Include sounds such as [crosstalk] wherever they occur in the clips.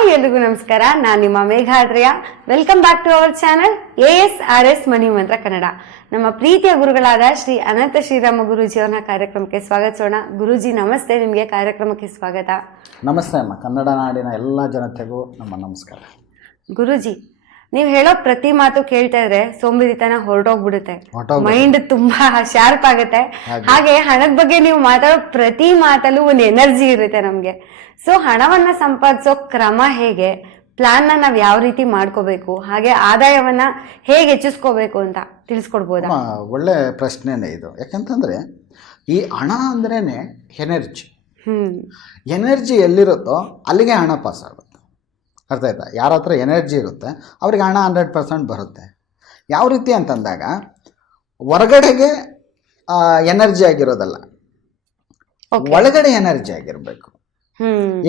Hi ಎಲ್ರಿಗೂ ನಮಸ್ಕಾರ. ನಾನು ನಿಮ್ಮ ಮೇಘಾದ್ರಿಯ welcome back to our channel A S R S money Mantra Kannada. ನಮ್ಮ ಪ್ರೀತಿಯ ಗುರುಗಳಾದ ಶ್ರೀ ಅನಂತ ಶ್ರೀರಾಮ ಗುರುಜಿ ಅವರ ಕಾರ್ಯಕ್ರಮಕ್ಕೆ ಸ್ವಾಗತಿಸೋಣ ಗುರುಜಿ ನಮಸ್ತೆ. ನಿಮಗೆ ಕಾರ್ಯಕ್ರಮಕ್ಕೆ ಸ್ವಾಗತ. ನಮಸ್ತೆ ಅಮ್ಮ. ಕನ್ನಡ ನಾಡಿನ ಎಲ್ಲ ಜನತೆಗೂ ನಮ್ಮ ನಮಸ್ಕಾರ. ಗುರೂಜಿ ನೀವು ಹೇಳೋ ಪ್ರತಿ ಮಾತು ಕೇಳ್ತಾ ಇದ್ರೆ ಸೋಂಬೇರಿತನ ಹೊರಟೋಗ್ಬಿಡುತ್ತೆ. ಮೈಂಡ್ ತುಂಬಾ ಶಾರ್ಪ್ ಆಗುತ್ತೆ. ಹಾಗೆ. ಹಣದ ಬಗ್ಗೆ ನೀವು ಮಾತಾಡೋ ಪ್ರತಿ ಮಾತಲ್ಲೂ ಒಂದು ಎನರ್ಜಿ ಇರುತ್ತೆ ನಮ್ಗೆ. ಸೊ ಹಣವನ್ನ ಸಂಪಾದಿಸೋ ಕ್ರಮ ಹೇಗೆ? ಪ್ಲಾನ್ನ ನಾವ್ ಯಾವ ರೀತಿ ಮಾಡ್ಕೋಬೇಕು? ಹಾಗೆ ಆದಾಯವನ್ನ ಹೇಗೆ ಹೆಚ್ಚಿಸ್ಕೋಬೇಕು ಅಂತ ತಿಳಿಸ್ಕೊಡ್ಬೋದಾ? ಒಳ್ಳೆ ಪ್ರಶ್ನೆನೇ ಇದು. ಯಾಕಂತಂದ್ರೆ ಈ ಹಣ ಅಂದ್ರೇನೆ ಎನರ್ಜಿ ಹ್ಮ್. ಎನರ್ಜಿ ಎಲ್ಲಿರುತ್ತೋ ಅಲ್ಲಿಗೆ ಹಣ ಪಾಸ್ ಆಗುತ್ತೆ. ಅರ್ಥ ಆಯ್ತಾ? ಯಾರ ಹತ್ರ ಎನರ್ಜಿ ಇರುತ್ತೆ ಅವ್ರಿಗೆ ಹಣ ಹಂಡ್ರೆಡ್ ಪರ್ಸೆಂಟ್ ಬರುತ್ತೆ. ಯಾವ ರೀತಿ ಅಂತಂದಾಗ ಹೊರಗಡೆಗೆ ಎನರ್ಜಿ ಆಗಿರೋದಲ್ಲ. ಒಳಗಡೆ ಎನರ್ಜಿ ಆಗಿರಬೇಕು.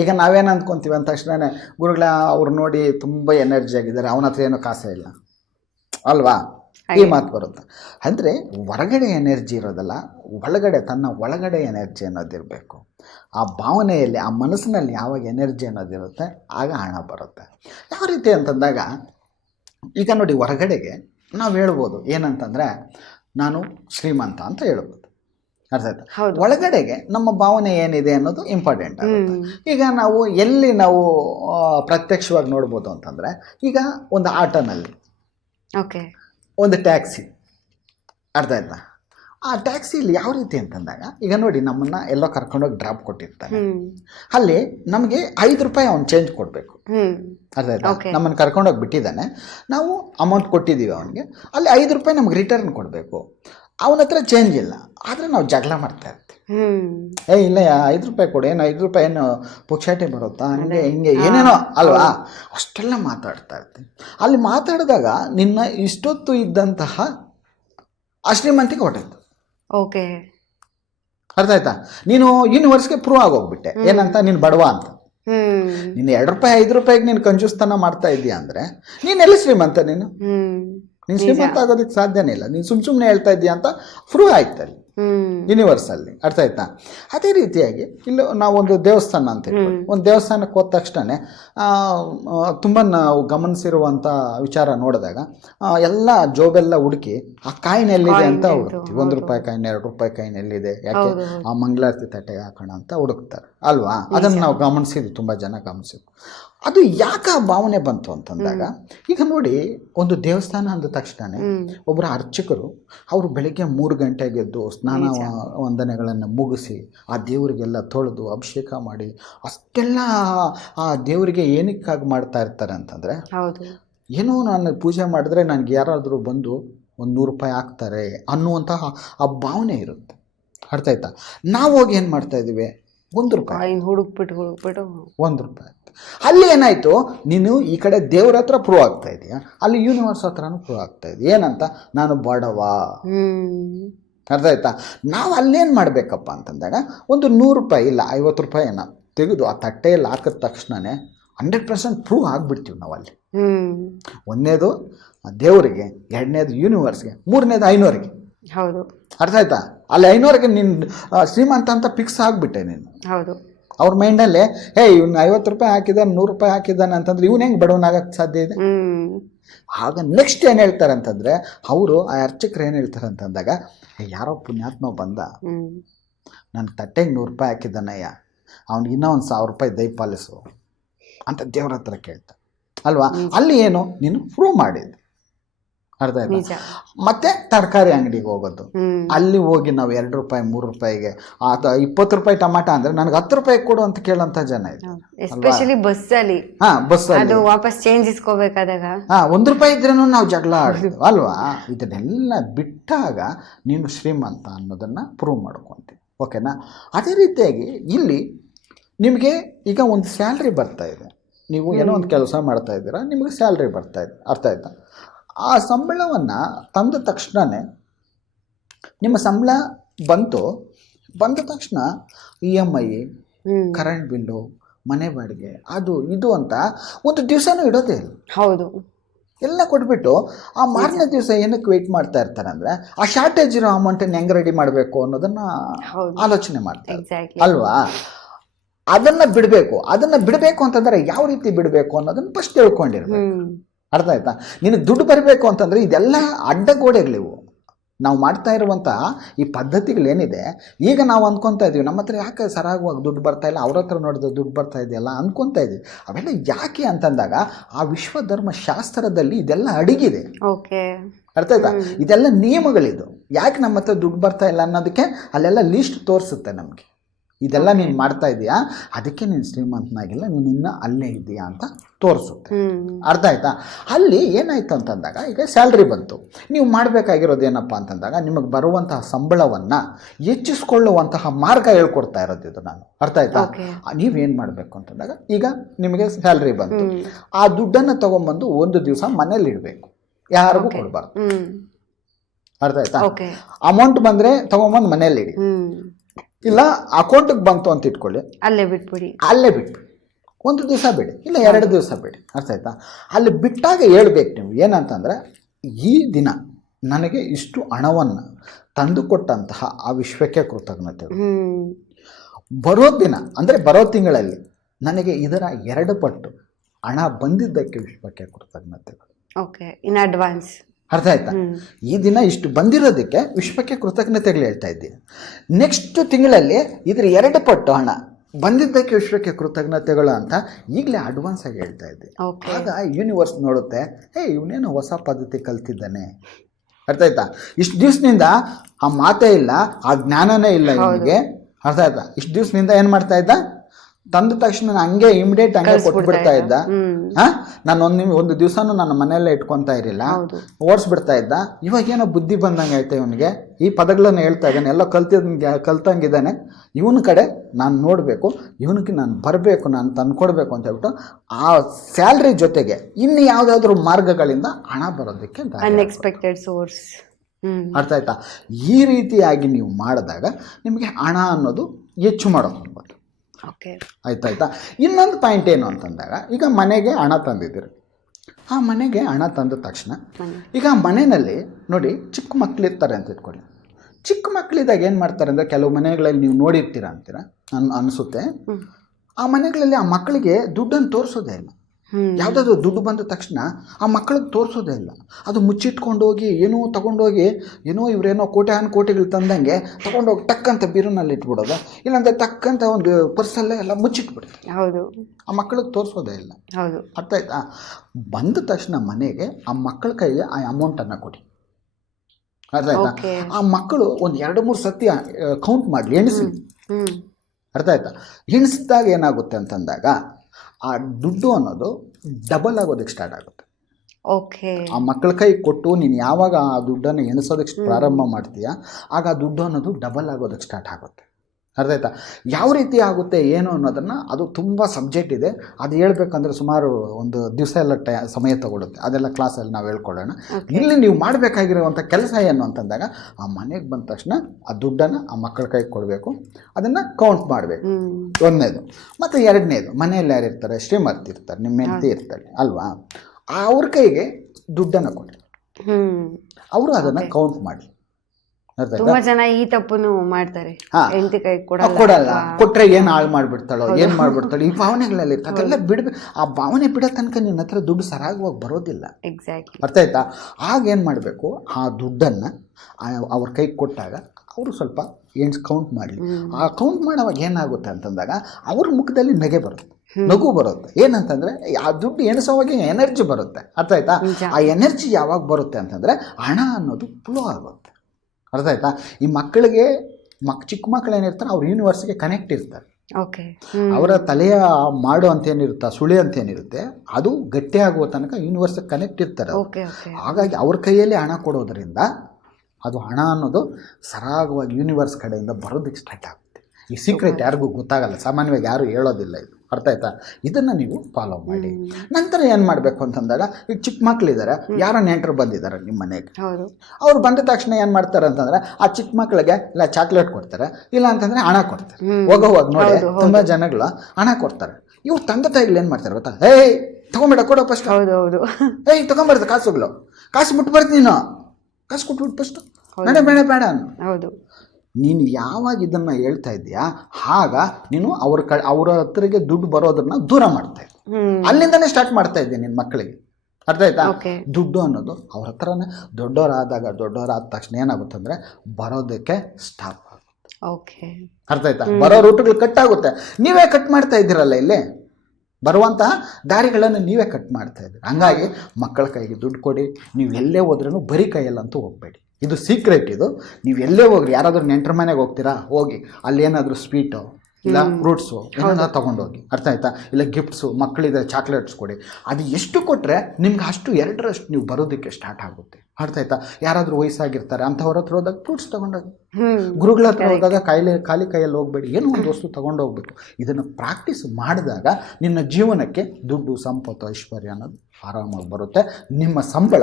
ಈಗ ನಾವೇನು ಅಂದ್ಕೊಂತೀವಿ ಅಂದ ತಕ್ಷಣ ಗುರುಗಳ ಅವ್ರು ನೋಡಿ ತುಂಬ ಎನರ್ಜಿ ಆಗಿದ್ದಾರೆ ಅವನ ಹತ್ರ ಏನೂ ಕಾಸೇ ಇಲ್ಲ. ಅಲ್ವಾ? ಈ ಮಾತು ಬರುತ್ತೆ. ಅಂದರೆ ಹೊರಗಡೆ ಎನರ್ಜಿ ಇರೋದಲ್ಲ ಒಳಗಡೆ ತನ್ನ ಒಳಗಡೆ ಎನರ್ಜಿ ಅನ್ನೋದಿರಬೇಕು ಆ ಭಾವನೆಯಲ್ಲಿ ಆ ಮನಸ್ಸಿನಲ್ಲಿ ಯಾವಾಗ ಎನರ್ಜಿ ಅನ್ನೋದಿರುತ್ತೆ ಆಗ ಹಣ ಬರುತ್ತೆ. ಯಾವ ರೀತಿ ಅಂತಂದಾಗ ಈಗ ನೋಡಿ ಹೊರಗಡೆಗೆ ನಾವು ಹೇಳ್ಬೋದು ಏನಂತಂದರೆ ನಾನು ಶ್ರೀಮಂತ ಅಂತ ಹೇಳ್ಬೋದು. ಅರ್ಥ ಆಯ್ತಾ? ಒಳಗಡೆಗೆ ನಮ್ಮ ಭಾವನೆ ಏನಿದೆ ಅನ್ನೋದು ಇಂಪಾರ್ಟೆಂಟ್ ಆಗುತ್ತೆ. ಈಗ ನಾವು ಎಲ್ಲಿ ನಾವು ಪ್ರತ್ಯಕ್ಷವಾಗಿ ನೋಡ್ಬೋದು ಅಂತಂದರೆ ಈಗ ಒಂದು ಆಟೋನಲ್ಲಿ. ಓಕೆ. ಒಂದು ಟ್ಯಾಕ್ಸಿ. ಅರ್ಥ ಆಯ್ತಾ ಆ ಟ್ಯಾಕ್ಸಿಲಿ ಯಾವ ರೀತಿ ಅಂತಂದಾಗ ಈಗ ನೋಡಿ ನಮ್ಮನ್ನು ಎಲ್ಲೋ ಕರ್ಕೊಂಡೋಗಿ ಡ್ರಾಪ್ ಕೊಟ್ಟಿರ್ತಾರೆ. ಅಲ್ಲಿ ನಮಗೆ ಐದು ರೂಪಾಯಿ ಅವ್ನು ಚೇಂಜ್ ಕೊಡಬೇಕು. ಅರ್ಥ ಆಯ್ತಾ. ನಮ್ಮನ್ನು ಕರ್ಕೊಂಡೋಗಿ ಬಿಟ್ಟಿದ್ದಾನೆ. ನಾವು ಅಮೌಂಟ್ ಕೊಟ್ಟಿದ್ದೀವಿ ಅವನಿಗೆ. ಅಲ್ಲಿ ಐದು ರೂಪಾಯಿ ನಮ್ಗೆ ರಿಟರ್ನ್ ಕೊಡಬೇಕು. ಅವನ ಹತ್ರ ಚೇಂಜ್ ಇಲ್ಲ. ಆದರೆ ನಾವು ಜಗಳ ಮಾಡ್ತಾ ಏ ಇಲ್ಲ ಐದು ರೂಪಾಯಿ ಕೊಡು. ಏನು ಐದು ರೂಪಾಯಿ ಏನು ಪುಕ್ಷಾಟಿ ಬರುತ್ತಾ ಹಂಗೆ ಹಿಂಗೆ ಏನೇನೋ ಅಲ್ವಾ? ಅಷ್ಟೆಲ್ಲ ಮಾತಾಡ್ತಾ ಇರ್ತೀನಿ. ಅಲ್ಲಿ ಮಾತಾಡಿದಾಗ ನಿನ್ನ ಇಷ್ಟೊತ್ತು ಇದ್ದಂತಹ ಆ ಶ್ರೀಮಂತಿಗೆ ಹೊಟ್ಟೆತ್ತು ಓಕೆ. ಅರ್ಥ ಆಯ್ತಾ? ನೀನು ಯೂನಿವರ್ಸ್ಗೆ ಪ್ರೂವ್ ಆಗೋಗ್ಬಿಟ್ಟೆ. ಏನಂತ? ನೀನು ಬಡವ ಅಂತ. ನೀನು ಎರಡು ರೂಪಾಯಿ ಐದು ರೂಪಾಯಿಗೆ ನೀನು ಕಂಜೂಸ್ತನ ಮಾಡ್ತಾ ಇದ್ದೀಯ ಅಂದರೆ ನೀನು ಎಲ್ಲಿ ಶ್ರೀಮಂತ ನೀನು? ನೀನು ಶ್ರೀಮಂತ ಆಗೋದಕ್ಕೆ ಸಾಧ್ಯನೇ ಇಲ್ಲ. ನೀನು ಸುಮ್ಮ ಸುಮ್ಮನೆ ಹೇಳ್ತಾ ಇದ್ದೀಯ ಅಂತ ಪ್ರೂವ್ ಆಯ್ತು ಅಲ್ಲಿ ಯೂನಿವರ್ಸಲ್ಲಿ ಅರ್ಥ ಆಯ್ತಾ? ಅದೇ ರೀತಿಯಾಗಿ ಇಲ್ಲಿ ನಾವೊಂದು ದೇವಸ್ಥಾನ ಅಂತ ಇಟ್ಕೊಳ್ಳಿ ಒಂದು ದೇವಸ್ಥಾನಕ್ಕೆ ಹೋದ ತಕ್ಷಣ ತುಂಬ ನಾವು ಗಮನಿಸಿರುವಂಥ ವಿಚಾರ ನೋಡಿದಾಗ ಎಲ್ಲ ಜೋಬೆಲ್ಲ ಹುಡುಕಿ ಆ ಕಾಯಿನ್ ಎಲ್ಲಿದೆ ಅಂತ ಹುಡುಕ್ತೀವಿ. ಒಂದು ರೂಪಾಯಿ ಕಾಯಿನ ಎರಡು ರೂಪಾಯಿ ಕಾಯಿನ ಎಲ್ಲಿದೆ ಯಾಕೆ? ಆ ಮಂಗಳಾರತಿ ತಟ್ಟೆಗೆ ಹಾಕೋಣ ಅಂತ ಹುಡುಕ್ತಾರೆ. ಅಲ್ವಾ? ಅದನ್ನು ನಾವು ಗಮನಿಸಿದ್ವಿ ತುಂಬ ಜನ ಗಮನಿಸಿದ್ವಿ. ಅದು ಯಾಕೆ ಆ ಭಾವನೆ ಬಂತು ಅಂತಂದಾಗ ಈಗ ನೋಡಿ ಒಂದು ದೇವಸ್ಥಾನ ಅಂದ ತಕ್ಷಣ ಒಬ್ಬರು ಅರ್ಚಕರು ಅವರು ಬೆಳಿಗ್ಗೆ ಮೂರು ಗಂಟೆಗೆ ಎದ್ದು ಸ್ನಾನ ವಂದನೆಗಳನ್ನು ಮುಗಿಸಿ ಆ ದೇವರಿಗೆಲ್ಲ ತೊಳೆದು ಅಭಿಷೇಕ ಮಾಡಿ ಅಷ್ಟೆಲ್ಲ ಆ ದೇವರಿಗೆ ಏನಕ್ಕಾಗಿ ಮಾಡ್ತಾ ಇರ್ತಾರೆ ಅಂತಂದರೆ ಏನೋ ನಾನು ಪೂಜೆ ಮಾಡಿದ್ರೆ ನನಗೆ ಯಾರಾದರೂ ಬಂದು ಒಂದು ನೂರು ರೂಪಾಯಿ ಹಾಕ್ತಾರೆ ಅನ್ನುವಂತಹ ಆ ಭಾವನೆ ಇರುತ್ತೆ. ಅರ್ಥ ಆಯ್ತಾ? ನಾವು ಹೋಗಿ ಏನು ಮಾಡ್ತಾ ಇದ್ದೀವಿ? ಒಂದು ರೂಪಾಯಿ. ಹುಡುಕ್ಬಿಟ್ಟು ಹುಡುಕ್ಬಿಟ್ಟು ಒಂದು ರೂಪಾಯಿ ಅಲ್ಲಿ ಏನಾಯಿತು? ನೀನು ಈ ಕಡೆ ದೇವ್ರ ಹತ್ರ ಪ್ರೂವ್ ಆಗ್ತಾ ಇದೆಯಾ? ಅಲ್ಲಿ ಯೂನಿವರ್ಸ್ ಹತ್ರನೂ ಪ್ರೂವ್ ಆಗ್ತಾ ಇದೆಯಾ? ಏನಂತ? ನಾನು ಬಡವ. ಅರ್ಥ ಆಯ್ತಾ? ನಾವು ಅಲ್ಲೇನು ಮಾಡಬೇಕಪ್ಪ ಅಂತಂದಾಗ ಒಂದು ನೂರು ರೂಪಾಯಿ ಇಲ್ಲ ಐವತ್ತು ರೂಪಾಯಿನ ತೆಗೆದು ಆ ತಟ್ಟೆಯಲ್ಲಿ ಹಾಕಿದ ತಕ್ಷಣವೇ ಹಂಡ್ರೆಡ್ ಪರ್ಸೆಂಟ್ ಪ್ರೂವ್ ಆಗಿಬಿಡ್ತೀವಿ ನಾವು ಅಲ್ಲಿ. ಒಂದನೇದು ದೇವರಿಗೆ ಎರಡನೇದು ಯೂನಿವರ್ಸ್ಗೆ ಮೂರನೇದು ಐನೂರಿಗೆ. ಹೌದು. ಅರ್ಥ ಆಯ್ತಾ? ಅಲ್ಲಿ ಐನೂರಿಗೆ ನಿನ್ನ ಶ್ರೀಮಂತ ಅಂತ ಫಿಕ್ಸ್ ಆಗಿಬಿಟ್ಟೆ ನೀನು. ಹೌದು. ಅವ್ರ ಮೈಂಡಲ್ಲೇ ಹೇ ಇವ್ನು ಐವತ್ತು ರೂಪಾಯಿ ಹಾಕಿದ್ದಾನೆ ನೂರು ರೂಪಾಯಿ ಹಾಕಿದ್ದಾನೆ ಅಂತಂದ್ರೆ ಇವನು ಹೆಂಗೆ ಬಡವನಾಗಕ್ಕೆ ಸಾಧ್ಯ ಇದೆ? ಆಗ ನೆಕ್ಸ್ಟ್ ಏನು ಹೇಳ್ತಾರೆ ಅಂತಂದರೆ ಅವರು ಆ ಅರ್ಚಕರು ಏನು ಹೇಳ್ತಾರೆ ಅಂತಂದಾಗ "ಏ, ಯಾರೋ ಪುಣ್ಯಾತ್ಮ ಬಂದ. ನನ್ನ ತಟ್ಟೆಗೆ ನೂರು ರೂಪಾಯಿ ಹಾಕಿದ್ದಾನಯ್ಯ. ಅವ್ನಿಗೆ ಇನ್ನೂ ಒಂದು ಸಾವಿರ ರೂಪಾಯಿ ದಯಪಾಲಿಸು ಅಂತ ದೇವ್ರ ಹತ್ರ ಕೇಳ್ತಾ ಅಲ್ವಾ? ಅಲ್ಲಿ ಏನು? ನೀನು ಪ್ರೂವ್ ಮಾಡಿದ್ದು. ಅರ್ಥ ಆಯ್ತಾ? ಮತ್ತೆ ತರಕಾರಿ ಅಂಗಡಿಗೆ ಹೋಗೋದು. ಅಲ್ಲಿ ಹೋಗಿ ನಾವು ಎರಡು ರೂಪಾಯಿ ಮೂರು ರೂಪಾಯಿಗೆ ಅಥವಾ ಇಪ್ಪತ್ತು ರೂಪಾಯಿ ಟಮಾಟ ಅಂದ್ರೆ ನನಗೆ ಹತ್ತು ರೂಪಾಯಿ ಕೊಡು ಅಂತ ಕೇಳಂತ ಜನ ಇದೆ ಎಸ್ಪೆಷಲಿ ಬಸ್ ಅಲ್ಲಿ ಹಾಂ ಬಸ್ಸಲ್ಲಿ. ಅದು ವಾಪಸ್ ಚೇಂಜ್ ಇಸ್ಕೋಬೇಕಾದಾಗ. ಹಾ ಒಂದು ರೂಪಾಯಿ ಇದ್ರೂ ನಾವು ಜಗಳ ಆಡ್ತೀವಿ ಅಲ್ವಾ? ಇದನ್ನೆಲ್ಲ ಬಿಟ್ಟಾಗ ನೀನು ಶ್ರೀಮಂತ ಅನ್ನೋದನ್ನ ಪ್ರೂವ್ ಮಾಡ್ಕೊತೀವಿ. ಓಕೆನಾ ಅದೇ ರೀತಿಯಾಗಿ ಇಲ್ಲಿ ನಿಮಗೆ ಈಗ ಒಂದು ಸ್ಯಾಲ್ರಿ ಬರ್ತಾ ಇದೆ. ನೀವು ಏನೋ ಒಂದು ಕೆಲಸ ಮಾಡ್ತಾ ಇದ್ದೀರಾ ನಿಮಗೆ ಸ್ಯಾಲ್ರಿ ಬರ್ತಾ ಇದೆ. ಅರ್ಥ ಆಯ್ತಾ? ಆ ಸಂಬಳವನ್ನು ತಂದ ತಕ್ಷಣವೇ ನಿಮ್ಮ ಸಂಬಳ ಬಂತು. ಬಂದ ತಕ್ಷಣ E M I current bill ಮನೆ ಬಾಡಿಗೆ ಅದು ಇದು ಅಂತ ಒಂದು ದಿವಸನೂ ಇಡೋದೇ ಇಲ್ಲ. ಹೌದು. ಎಲ್ಲ ಕೊಟ್ಬಿಟ್ಟು ಆ ಮಾರನೇ ದಿವಸ ಏನಕ್ಕೆ ವೆಯ್ಟ್ ಮಾಡ್ತಾ ಇರ್ತಾರೆ ಅಂದರೆ ಆ ಶಾರ್ಟೇಜ್ ಇರೋ ಅಮೌಂಟನ್ನು ಹೆಂಗೆ ರೆಡಿ ಮಾಡಬೇಕು ಅನ್ನೋದನ್ನು ಆಲೋಚನೆ ಮಾಡ್ತಾರೆ ಅಲ್ವಾ? ಅದನ್ನ ಬಿಡಬೇಕು. ಅದನ್ನ ಬಿಡಬೇಕು ಅಂತಂದ್ರೆ ಯಾವ ರೀತಿ ಬಿಡಬೇಕು ಅನ್ನೋದನ್ನ ಫಸ್ಟ್ ತಿಳ್ಕೊಂಡಿರ್ಬೇಕು. ಅರ್ಥ ಆಯ್ತಾ? ನಿನಗೆ ದುಡ್ಡು ಬರಬೇಕು ಅಂತಂದರೆ ಇದೆಲ್ಲ ಅಡ್ಡಗೋಡೆಗಳಿವು ನಾವು ಮಾಡ್ತಾ ಇರುವಂಥ ಈ ಪದ್ಧತಿಗಳೇನಿದೆ ಈಗ ನಾವು ಅಂದ್ಕೊತಾ ಇದ್ದೀವಿ ನಮ್ಮ ಹತ್ರ ಯಾಕೆ ಸರಾಗವಾಗಿ ದುಡ್ಡು ಬರ್ತಾ ಇಲ್ಲ ಅವ್ರ ಹತ್ರ ನೋಡಿದ್ರೆ ದುಡ್ಡು ಬರ್ತಾ ಇದೆಯಲ್ಲ ಅಂದ್ಕೊತಾ ಇದ್ವಿ. ಅವೆಲ್ಲ ಯಾಕೆ ಅಂತಂದಾಗ ಆ ವಿಶ್ವಧರ್ಮ ಶಾಸ್ತ್ರದಲ್ಲಿ ಇದೆಲ್ಲ ಅಡಗಿದೆ. ಓಕೆ. ಅರ್ಥ ಆಯ್ತಾ? ಇದೆಲ್ಲ ನಿಯಮಗಳಿದು. ಯಾಕೆ ನಮ್ಮ ಹತ್ರ ದುಡ್ಡು ಬರ್ತಾ ಇಲ್ಲ ಅನ್ನೋದಕ್ಕೆ ಅಲ್ಲೆಲ್ಲ ಲೀಸ್ಟ್ ತೋರಿಸುತ್ತೆ ನಮಗೆ. ಇದೆಲ್ಲ ನೀನು ಮಾಡ್ತಾ ಇದೀಯಾ? ಅದಕ್ಕೆ ನೀನು ಶ್ರೀಮಂತನಾಗಿಲ್ಲ ನೀನು ಇನ್ನೂ ಅಲ್ಲೇ ಇದೆಯಾ ಅಂತ ತೋರಿಸುತ್ತೆ. ಅರ್ಥ ಆಯ್ತಾ? ಅಲ್ಲಿ ಏನಾಯ್ತು ಅಂತಂದಾಗ ಈಗ ಸ್ಯಾಲ್ರಿ ಬಂತು. ನೀವು ಮಾಡಬೇಕಾಗಿರೋದು ಏನಪ್ಪ ಅಂತಂದಾಗ ನಿಮಗೆ ಬರುವಂತಹ ಸಂಬಳವನ್ನು ಹೆಚ್ಚಿಸ್ಕೊಳ್ಳುವಂತಹ ಮಾರ್ಗ ಹೇಳ್ಕೊಡ್ತಾ ಇರೋದು ಇದು ನಾನು. ಅರ್ಥ ಆಯ್ತಾ. ನೀವೇನು ಮಾಡಬೇಕು ಅಂತಂದಾಗ ಈಗ ನಿಮಗೆ ಸ್ಯಾಲ್ರಿ ಬಂತು. ಆ ದುಡ್ಡನ್ನು ತಗೊಂಬಂದು ಒಂದು ದಿವಸ ಮನೇಲಿ ಇಡಬೇಕು. ಯಾರಿಗೂ ಕೊಡಬಾರ್ದು. ಅರ್ಥ ಆಯ್ತಾ? ಅಮೌಂಟ್ ಬಂದರೆ ತಗೊಂಬಂದು ಮನೇಲಿ ಇಡಿ. ಇಲ್ಲ ಅಕೌಂಟಿಗೆ ಬಂತು ಅಂತ ಇಟ್ಕೊಳ್ಳಿ. ಅಲ್ಲೇ ಬಿಟ್ಬಿಡಿ. ಅಲ್ಲೇ ಬಿಟ್ಬಿಡಿ. ಒಂದು ದಿವಸ ಬಿಡಿ ಇಲ್ಲ ಎರಡು ದಿವಸ ಬಿಡಿ ಅರ್ಥ ಆಯ್ತಾ? ಅಲ್ಲಿ ಬಿಟ್ಟಾಗ ಹೇಳ್ಬೇಕು ನೀವು ಏನಂತಂದರೆ ಈ ದಿನ ನನಗೆ ಇಷ್ಟು ಹಣವನ್ನು ತಂದುಕೊಟ್ಟಂತಹ ಆ ವಿಶ್ವಕ್ಕೆ ಕೃತಜ್ಞತೆಗಳು ಬರೋ ದಿನ ಅಂದರೆ ಬರೋ ತಿಂಗಳಲ್ಲಿ ನನಗೆ ಇದರ ಎರಡು ಪಟ್ಟು ಹಣ ಬಂದಿದ್ದಕ್ಕೆ ವಿಶ್ವಕ್ಕೆ ಕೃತಜ್ಞತೆಗಳು ಓಕೆ ಇನ್ ಅಡ್ವಾನ್ಸ್. ಅರ್ಥ ಆಯ್ತಾ? ಈ ದಿನ ಇಷ್ಟು ಬಂದಿರೋದಕ್ಕೆ ವಿಶ್ವಕ್ಕೆ ಕೃತಜ್ಞತೆಗಳು ಹೇಳ್ತಾ ಇದ್ದೀನಿ ನೆಕ್ಸ್ಟ್ ತಿಂಗಳಲ್ಲಿ ಇದರ ಎರಡು ಪಟ್ಟು ಹಣ ಬಂದಿದ್ದಕ್ಕೆ ವಿಶ್ವಕ್ಕೆ ಕೃತಜ್ಞತೆಗಳು ಅಂತ ಈಗಲೇ ಅಡ್ವಾನ್ಸ್ ಆಗಿ ಹೇಳ್ತಾ ಇದ್ದೆ. ಆಗ ಯೂನಿವರ್ಸ್ ನೋಡುತ್ತೆ ಹೇ ಇವನೇನು ಹೊಸ ಪದ್ಧತಿ ಕಲ್ತಿದ್ದಾನೆ. ಅರ್ಥ ಆಯ್ತಾ? ಇಷ್ಟು ದಿವ್ಸದಿಂದ ಆ ಮಾತೇ ಇಲ್ಲ ಆ ಜ್ಞಾನನೇ ಇಲ್ಲ ಇವನಿಗೆ. ಅರ್ಥ ಆಯ್ತಾ? ಇಷ್ಟು ದಿವ್ಸದಿಂದ ಏನು ಮಾಡ್ತಾ ಇದ್ದ? ತಂದ ತಕ್ಷಣ ಹಂಗೆ ಇಮಿಡಿಯೇಟ್ ಹಂಗೆ ಕೊಟ್ಬಿಡ್ತಾ ಇದ್ದ. ನಾನು ಒಂದು ನಿಮ್ ಒಂದು ದಿವಸನೂ ನನ್ನ ಮನೆಯಲ್ಲೇ ಇಟ್ಕೊಂತಾ ಇರಲಿಲ್ಲ. ಓಡಿಸ್ಬಿಡ್ತಾ ಇದ್ದ. ಇವಾಗ ಏನೋ ಬುದ್ಧಿ ಬಂದಂಗೆ ಐತೆ ಇವನಿಗೆ. ಈ ಪದಗಳನ್ನ ಹೇಳ್ತಾ ಇದ್ದಾನೆ ಎಲ್ಲ ಕಲ್ತಿದ್ದಂಗೆ ಕಲ್ತಂಗಿದ್ದಾನೆ. ಇವನ ಕಡೆ ನಾನು ನೋಡಬೇಕು ಇವನಿಗೆ ನಾನು ಬರಬೇಕು ನಾನು ತಂದ್ಕೊಡ್ಬೇಕು ಅಂತ ಹೇಳ್ಬಿಟ್ಟು ಆ ಸ್ಯಾಲ್ರಿ ಜೊತೆಗೆ ಇನ್ನು ಯಾವುದಾದ್ರೂ ಮಾರ್ಗಗಳಿಂದ ಹಣ ಬರೋದಕ್ಕೆ ಅನ್ಎಕ್ಸ್ಪೆಕ್ಟೆಡ್ ಸೋರ್ಸ್ ಅರ್ಥ ಆಯ್ತಾ? ಈ ರೀತಿಯಾಗಿ ನೀವು ಮಾಡಿದಾಗ ನಿಮಗೆ ಹಣ ಅನ್ನೋದು ಹೆಚ್ಚು ಮಾಡೋದು ಆಯ್ತಾಯ್ತಾ? ಇನ್ನೊಂದು ಪಾಯಿಂಟ್ ಏನು ಅಂತಂದಾಗ ಈಗ ಮನೆಗೆ ಹಣ ತಂದಿದ್ದೀರಿ. ಆ ಮನೆಗೆ ಹಣ ತಂದ ತಕ್ಷಣ ಈಗ ಮನೆಯಲ್ಲಿ ನೋಡಿ ಚಿಕ್ಕ ಮಕ್ಕಳಿರ್ತಾರೆ ಅಂತ ಇಟ್ಕೊಳ್ಳಿ. ಚಿಕ್ಕ ಮಕ್ಕಳಿದ್ದಾಗ ಏನು ಮಾಡ್ತಾರೆ ಅಂದರೆ ಕೆಲವು ಮನೆಗಳಲ್ಲಿ ನೀವು ನೋಡಿರ್ತೀರ ಅಂತೀರ? ಅನ್ ಅನಿಸುತ್ತೆ. ಆ ಮನೆಗಳಲ್ಲಿ ಆ ಮಕ್ಕಳಿಗೆ ದುಡ್ಡನ್ನು ತೋರಿಸೋದೇ ಇಲ್ಲ. ಯಾವುದಾದ್ರೂ ದುಡ್ಡು ಬಂದ ತಕ್ಷಣ ಆ ಮಕ್ಕಳಿಗೆ ತೋರಿಸೋದೇ ಇಲ್ಲ. ಅದು ಮುಚ್ಚಿಟ್ಕೊಂಡು ಹೋಗಿ ಏನೋ ತೊಗೊಂಡೋಗಿ ಏನೋ ಇವರೇನೋ ಕೋಟ್ಯಾನ್ ಕೋಟೆಗಳು ತಂದಂಗೆ ತೊಗೊಂಡೋಗಿ ತಕ್ಕಂಥ ಬೀರುನಲ್ಲಿ ಇಟ್ಬಿಡೋದು. ಇಲ್ಲಾಂದರೆ ತಕ್ಕಂಥ ಒಂದು ಪರ್ಸಲ್ಲೇ ಎಲ್ಲ ಮುಚ್ಚಿಟ್ಬಿಡ್ತಾರೆ ಹೌದು. ಆ ಮಕ್ಕಳಿಗೆ ತೋರಿಸೋದೇ ಇಲ್ಲ. ಹೌದು. ಅರ್ಥ ಆಯ್ತಾ? ಬಂದ ತಕ್ಷಣ ಮನೆಗೆ ಆ ಮಕ್ಕಳ ಕೈಗೆ ಆ ಅಮೌಂಟನ್ನು ಕೊಡಿ. ಅರ್ಥ ಆಯ್ತಾ? ಆ ಮಕ್ಕಳು ಒಂದು ಎರಡು ಮೂರು ಸತಿ ಕೌಂಟ್ ಮಾಡಲಿ ಎಣಿಸಲಿ. ಅರ್ಥ ಆಯ್ತಾ? ಎಣಿಸಿದಾಗ ಏನಾಗುತ್ತೆ ಅಂತಂದಾಗ ಆ ದುಡ್ಡು ಅನ್ನೋದು ಡಬಲ್ ಆಗೋದಕ್ಕೆ ಸ್ಟಾರ್ಟ್ ಆಗುತ್ತೆ. ಓಕೆ ಆ ಮಕ್ಕಳ ಕೈ ಕೊಟ್ಟು ನೀನು ಯಾವಾಗ ಆ ದುಡ್ಡನ್ನು ಎಣಿಸೋದಕ್ಕೆ ಪ್ರಾರಂಭ ಮಾಡ್ತೀಯ ಆಗ ಆ ದುಡ್ಡು ಅನ್ನೋದು ಡಬಲ್ ಆಗೋದಕ್ಕೆ ಸ್ಟಾರ್ಟ್ ಆಗುತ್ತೆ. ಅರ್ಥ ಆಯ್ತಾ? ಯಾವ ರೀತಿ ಆಗುತ್ತೆ ಏನು ಅನ್ನೋದನ್ನು ಅದು ತುಂಬ ಸಬ್ಜೆಕ್ಟ್ ಇದೆ. ಅದು ಹೇಳ್ಬೇಕಂದ್ರೆ ಸುಮಾರು ಒಂದು ದಿವಸ ಎಲ್ಲ ಟೈ ಸಮಯ ತಗೊಳುತ್ತೆ. ಅದೆಲ್ಲ ಕ್ಲಾಸಲ್ಲಿ ನಾವು ಹೇಳ್ಕೊಳ್ಳೋಣ. ಇಲ್ಲಿ ನೀವು ಮಾಡಬೇಕಾಗಿರುವಂಥ ಕೆಲಸ ಏನು ಅಂತಂದಾಗ ಆ ಮನೆಗೆ ಬಂದ ತಕ್ಷಣ ಆ ದುಡ್ಡನ್ನು ಆ ಮಕ್ಕಳ ಕೈಗೆ ಕೊಡಬೇಕು. ಅದನ್ನು ಕೌಂಟ್ ಮಾಡಬೇಕು. ಒಂದನೇದು. ಮತ್ತು ಎರಡನೇದು. ಮನೆಯಲ್ಲಿ ಯಾರು ಇರ್ತಾರೆ? ಶ್ರೀಮಂತ ಇರ್ತಾರೆ ನಿಮ್ಮ ಹೆಂಡತಿ ಇರ್ತಾರೆ ಅಲ್ವಾ? ಅವ್ರ ಕೈಗೆ ದುಡ್ಡನ್ನು ಕೊಡಿ. ಅವರು ಅದನ್ನು ಕೌಂಟ್ ಮಾಡಿ. ಅರ್ಥ ಆಯ್ತಾ? ತುಂಬಾ ಜನ ಈ ತಪ್ಪುನು ಮಾಡ್ತಾರೆ. ಹಾ. ಹೆಂಡತಿ ಕೈ ಕೊಡಲ್ಲ ಕೊಡಲ್ಲ. ಕೊಟ್ರೆ ಏನು ಹಾಳು ಮಾಡ್ಬಿಡ್ತಾಳೋ ಏನು ಮಾಡ್ಬಿಡ್ತಾಳೋ ಈ ಭಾವನೆಗಳಲ್ಲಿ ಅದೆಲ್ಲ ಬಿಡ್ಬೇಕು ಆ ಭಾವನೆ ಬಿಡೋ ತನಕ ನಿನ್ನ ಹತ್ರ ದುಡ್ಡು ಸರಾಗವಾಗಿ ಬರೋದಿಲ್ಲ. ಎಕ್ಸಾಕ್ಟ್ಲಿ ಅರ್ಥ ಆಯ್ತಾ? ಆಗ ಏನು ಮಾಡಬೇಕು? ಆ ದುಡ್ಡನ್ನು ಅವ್ರ ಕೈಗೆ ಕೊಟ್ಟಾಗ ಅವರು ಸ್ವಲ್ಪ ಏನ್ ಕೌಂಟ್ ಮಾಡಲಿ. ಆ ಕೌಂಟ್ ಮಾಡೋವಾಗ ಏನಾಗುತ್ತೆ ಅಂತಂದಾಗ ಅವ್ರ ಮುಖದಲ್ಲಿ ನಗೆ ಬರುತ್ತೆ. ನಗು ಬರುತ್ತೆ. ಏನಂತಂದ್ರೆ ಆ ದುಡ್ಡು ಎಣಿಸೋವಾಗ ಎನರ್ಜಿ ಬರುತ್ತೆ. ಅರ್ಥ ಆಯ್ತಾ? ಆ ಎನರ್ಜಿ ಯಾವಾಗ ಬರುತ್ತೆ ಅಂತಂದ್ರೆ ಹಣ ಅನ್ನೋದು ಫ್ಲೋ ಆಗುತ್ತೆ. ಅರ್ಥ ಆಯ್ತಾ? ಈ ಮಕ್ಕಳಿಗೆ ಮಕ್ ಚಿಕ್ಕ ಮಕ್ಕಳು ಏನಿರ್ತಾರೆ ಅವ್ರ ಯೂನಿವರ್ಸ್ಗೆ ಕನೆಕ್ಟ್ ಇರ್ತಾರೆ. ಓಕೆ ಅವರ ತಲೆಯ ಮಾಡು ಅಂತ ಏನಿರುತ್ತೆ ಸುಳಿ ಅಂತ ಏನಿರುತ್ತೆ ಅದು ಗಟ್ಟಿ ಆಗುವ ತನಕ ಯೂನಿವರ್ಸ್ ಕನೆಕ್ಟ್ ಇರ್ತಾರೆ ಹಾಗಾಗಿ ಅವ್ರ ಕೈಯಲ್ಲಿ ಹಣ ಕೊಡೋದರಿಂದ ಅದು ಹಣ ಅನ್ನೋದು ಸರಾಗವಾಗಿ ಯೂನಿವರ್ಸ್ ಕಡೆಯಿಂದ ಬರೋದಕ್ಕೆ ಸ್ಟಾರ್ಟ್ ಆಗುತ್ತೆ. ಈ ಸೀಕ್ರೆಟ್ ಯಾರಿಗೂ ಗೊತ್ತಾಗಲ್ಲ. ಸಾಮಾನ್ಯವಾಗಿ ಯಾರು ಹೇಳೋದಿಲ್ಲ ಇದು. ಅರ್ಥ ಆಯ್ತಾ? ಇದನ್ನು ನೀವು ಫಾಲೋ ಮಾಡಿ. ನಂತರ ಏನು ಮಾಡಬೇಕು ಅಂತಂದಾಗ ಈಗ ಚಿಕ್ಕ ಮಕ್ಕಳಿದ್ದಾರೆ ಯಾರ ನೆಂಟರು ಬಂದಿದ್ದಾರೆ ನಿಮ್ಮ ಮನೆಗೆ. ಅವ್ರು ಬಂದ ತಕ್ಷಣ ಏನು ಮಾಡ್ತಾರೆ ಅಂತಂದ್ರೆ ಆ ಚಿಕ್ಕ ಮಕ್ಕಳಿಗೆ ಇಲ್ಲ ಚಾಕ್ಲೇಟ್ ಕೊಡ್ತಾರೆ ಇಲ್ಲ ಅಂತಂದ್ರೆ ಹಣ ಕೊಡ್ತಾರೆ. ಹೋಗೋವಾಗ ನೋಡಿ ತುಂಬ ಜನಗಳು ಹಣ ಕೊಡ್ತಾರೆ. ಇವ್ರು ತಂದೆ ತಾಯಿಗಳು ಏನು ಮಾಡ್ತಾರೆ ಗೊತ್ತಾ? ಏಯ್ ತಗೊಂಬೇಡ ಕೊಡೋ ಫಸ್ಟ್ ಹೌದು ಹೌದು. [laughs] ಏಯ್ ತಗೊಂಬಾರ್ದು ಕಾಸುಗಳು. ಕಾಸು ಮುಟ್ಬಾರ್ದು ನೀನು. ಕಾಸು ಕೊಟ್ಬಿಟ್ಟು ಫಸ್ಟ್ ಬೇಡ ಬೇಡ ಬೇಡ. ಹೌದು. ನೀನು ಯಾವಾಗ ಇದನ್ನು ಹೇಳ್ತಾ ಇದೆಯಾ ಆಗ ನೀನು ಅವ್ರ ಕ ಅವರ ಹತ್ರಗೆ ದುಡ್ಡು ಬರೋದನ್ನ ದೂರ ಮಾಡ್ತಾ ಇದ್ದೆ ಅಲ್ಲಿಂದನೇ ಸ್ಟಾರ್ಟ್ ಮಾಡ್ತಾ ಇದ್ದೆ ನಿನ್ನ ಮಕ್ಕಳಿಗೆ ಅರ್ಥ ಆಯ್ತಾ? ದುಡ್ಡು ಅನ್ನೋದು ಅವ್ರ ಹತ್ರನೇ ದೊಡ್ಡವರಾದಾಗ ದೊಡ್ಡವರಾದ ತಕ್ಷಣ ಏನಾಗುತ್ತೆ ಅಂದರೆ ಬರೋದಕ್ಕೆ ಸ್ಟಾಪ್ ಆಗುತ್ತೆ. ಓಕೆ ಅರ್ಥ ಆಯ್ತಾ? ಬರೋ ರೂಟ್ಗಳು ಕಟ್ ಆಗುತ್ತೆ. ನೀವೇ ಕಟ್ ಮಾಡ್ತಾ ಇದ್ದೀರಲ್ಲ ಇಲ್ಲಿ? ಬರುವಂತಹ ದಾರಿಗಳನ್ನು ನೀವೇ ಕಟ್ ಮಾಡ್ತಾ ಇದ್ದೀರಿ. ಹಂಗಾಗಿ ಮಕ್ಕಳ ಕೈಗೆ ದುಡ್ಡು ಕೊಡಿ. ನೀವು ಎಲ್ಲೇ ಹೋದ್ರೂ ಬರೀ ಕೈಯಲ್ಲಂತೂ ಹೋಗಬೇಡಿ. ಇದು ಸೀಕ್ರೆಟ್ ಇದು. ನೀವು ಎಲ್ಲೇ ಹೋಗ್ರಿ ಯಾರಾದರೂ ನೆಂಟ್ರ ಮನೆಗೆ ಹೋಗ್ತೀರಾ ಹೋಗಿ. ಅಲ್ಲಿ ಏನಾದರೂ ಸ್ವೀಟು ಇಲ್ಲ ಫ್ರೂಟ್ಸು ಏನಾದ್ರು ತೊಗೊಂಡೋಗಿ. ಅರ್ಥ ಆಯ್ತಾ? ಇಲ್ಲ ಗಿಫ್ಟ್ಸು ಮಕ್ಕಳಿದೆ ಚಾಕ್ಲೇಟ್ಸ್ ಕೊಡಿ. ಅದು ಎಷ್ಟು ಕೊಟ್ಟರೆ ನಿಮ್ಗೆ ಅಷ್ಟು ಎರಡರಷ್ಟು ನೀವು ಬರೋದಕ್ಕೆ ಸ್ಟಾರ್ಟ್ ಆಗುತ್ತೆ. ಅರ್ಥ ಆಯ್ತಾ? ಯಾರಾದರೂ ವಯಸ್ಸಾಗಿರ್ತಾರೆ ಅಂಥವ್ರ ಹತ್ರ ಹೋದಾಗ ಫ್ರೂಟ್ಸ್ ತೊಗೊಂಡೋಗಿ. ಗುರುಗಳ ಹತ್ರ ಹೋದಾಗ ಕಾಯಿಲೆ ಖಾಲಿ ಕೈಯಲ್ಲಿ ಹೋಗಬೇಡಿ. ಏನೋ ಒಂದು ವಸ್ತು ತಗೊಂಡು ಹೋಗ್ಬೇಕು ಇದನ್ನು ಪ್ರಾಕ್ಟೀಸ್ ಮಾಡಿದಾಗ ನಿನ್ನ ಜೀವನಕ್ಕೆ ದುಡ್ಡು ಸಂಪತ್ತು ಐಶ್ವರ್ಯ ಅನ್ನೋದು ಆರಾಮಾಗಿ ಬರುತ್ತೆ. ನಿಮ್ಮ ಸಂಬಳ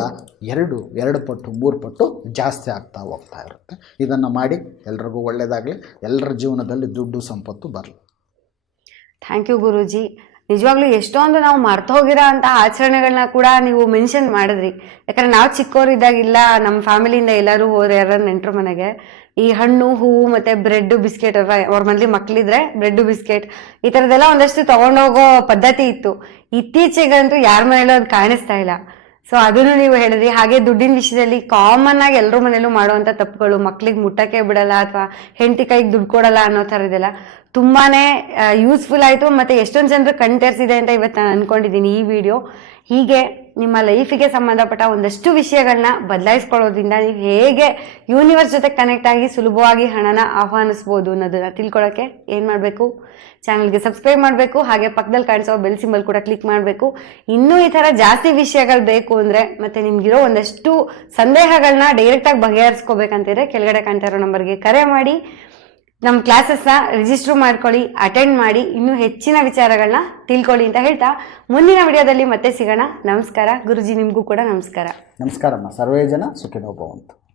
ಎರಡು ಎರಡು ಪಟ್ಟು ಮೂರು ಪಟ್ಟು ಜಾಸ್ತಿ ಆಗ್ತಾ ಹೋಗ್ತಾ ಇರುತ್ತೆ. ಇದನ್ನು ಮಾಡಿ ಎಲ್ರಿಗೂ ಒಳ್ಳೆಯದಾಗಲಿ ಎಲ್ಲರ ಜೀವನದಲ್ಲಿ ದುಡ್ಡು ಸಂಪತ್ತು ಬರಲಿ. Thank you Guruji. ನಿಜವಾಗ್ಲೂ ಎಷ್ಟೊಂದು ನಾವು ಮರ್ತು ಹೋಗಿರೋ ಅಂತ ಆಚರಣೆಗಳನ್ನ ಕೂಡ ನೀವು ಮೆನ್ಷನ್ ಮಾಡಿದ್ರಿ. ಯಾಕಂದ್ರೆ ನಾವು ಚಿಕ್ಕವರಿದ್ದಾಗಿಲ್ಲ ನಮ್ಮ ಫ್ಯಾಮಿಲಿಯಿಂದ ಎಲ್ಲರೂ ಹೋದ್ರೆ ಯಾರು ನೆಂಟರು ಮನೆಗೆ, ಈ ಹಣ್ಣು, ಹೂವು ಮತ್ತೆ ಬ್ರೆಡ್ ಬಿಸ್ಕೆಟ್ ಅವ್ರ ಮನೇಲಿ ಮಕ್ಳಿದ್ರೆ ಬ್ರೆಡ್ ಬಿಸ್ಕೆಟ್ ಈ ಥರದ್ದೆಲ್ಲ ಒಂದಷ್ಟು ತಗೊಂಡೋಗೋ ಪದ್ಧತಿ ಇತ್ತು. ಇತ್ತೀಚೆಗಂತೂ ಯಾರ ಮನೇಲೂ ಅದು ಕಾಣಿಸ್ತಾ ಇಲ್ಲ. ಸೊ ಅದನ್ನು ನೀವು ಹೇಳಿದ್ರಿ. ಹಾಗೆ ದುಡ್ಡಿನ ವಿಷಯದಲ್ಲಿ ಕಾಮನ್ ಆಗಿ ಎಲ್ಲರ ಮನೇಲೂ ಮಾಡುವಂಥ ತಪ್ಪುಗಳು, ಮಕ್ಳಿಗೆ ಮುಟ್ಟಕ್ಕೆ ಬಿಡಲ್ಲ ಅಥವಾ ಹೆಂಡತಿ ಕೈಗೆ ದುಡ್ಡು ಕೊಡಲ್ಲ ಅನ್ನೋ ಥರದ್ದೆಲ್ಲ. ತುಂಬಾನೇ ಯೂಸ್ಫುಲ್ ಆಯಿತು. ಮತ್ತೆ ಎಷ್ಟೊಂದು ಜನರು ಕಣ್ತರಿಸಿದೆ ಅಂತ ಇವತ್ತು ನಾನು ಅನ್ಕೊಂಡಿದ್ದೀನಿ ಈ ವಿಡಿಯೋ ಹೀಗೆ ನಿಮ್ಮ ಲೈಫಿಗೆ ಸಂಬಂಧಪಟ್ಟ ಒಂದಷ್ಟು ವಿಷಯಗಳನ್ನ ಬದಲಾಯಿಸ್ಕೊಳ್ಳೋದ್ರಿಂದ ನೀವು ಹೇಗೆ ಯೂನಿವರ್ಸ್ ಜೊತೆ ಕನೆಕ್ಟ್ ಆಗಿ ಸುಲಭವಾಗಿ ಹಣನ ಆಹ್ವಾನಿಸ್ಬೋದು ಅನ್ನೋದನ್ನ ತಿಳ್ಕೊಳ್ಳೋಕ್ಕೆ ಏನು ಮಾಡಬೇಕು? ಚಾನಲ್ಗೆ ಸಬ್ಸ್ಕ್ರೈಬ್ ಮಾಡಬೇಕು, ಹಾಗೆ ಪಕ್ಕದಲ್ಲಿ ಕಾಣಿಸೋ ಬೆಲ್ ಸಿಂಬಲ್ ಕೂಡ ಕ್ಲಿಕ್ ಮಾಡಬೇಕು. ಇನ್ನೂ ಈ ಥರ ಜಾಸ್ತಿ ವಿಷಯಗಳು ಬೇಕು ಅಂದರೆ ಮತ್ತು ನಿಮಗಿರೋ ಒಂದಷ್ಟು ಸಂದೇಹಗಳನ್ನ ಡೈರೆಕ್ಟಾಗಿ ಬಗೆಹರಿಸ್ಕೋಬೇಕಂತಿದ್ರೆ ಕೆಳಗಡೆ ಕಾಣ್ತಾ ಇರೋ ನಂಬರ್ಗೆ ಕರೆ ಮಾಡಿ. ನಮ್ಮ ಕ್ಲಾಸಸ್ನ ರಿಜಿಸ್ಟರ್ ಮಾಡ್ಕೊಳ್ಳಿ ಅಟೆಂಡ್ ಮಾಡಿ, ಇನ್ನೂ ಹೆಚ್ಚಿನ ವಿಚಾರಗಳನ್ನ ತಿಳ್ಕೊಳ್ಳಿ ಅಂತ ಹೇಳ್ತಾ ಮುಂದಿನ ವಿಡಿಯೋದಲ್ಲಿ ಮತ್ತೆ ಸಿಗೋಣ. ನಮಸ್ಕಾರ. ಗುರುಜಿ, ನಿಮಗೂ ಕೂಡ ನಮಸ್ಕಾರ. ನಮಸ್ಕಾರಮ್ಮ. ಸರ್ವೇ ಜನ ಸುಖಿನೋ ಭವಂತು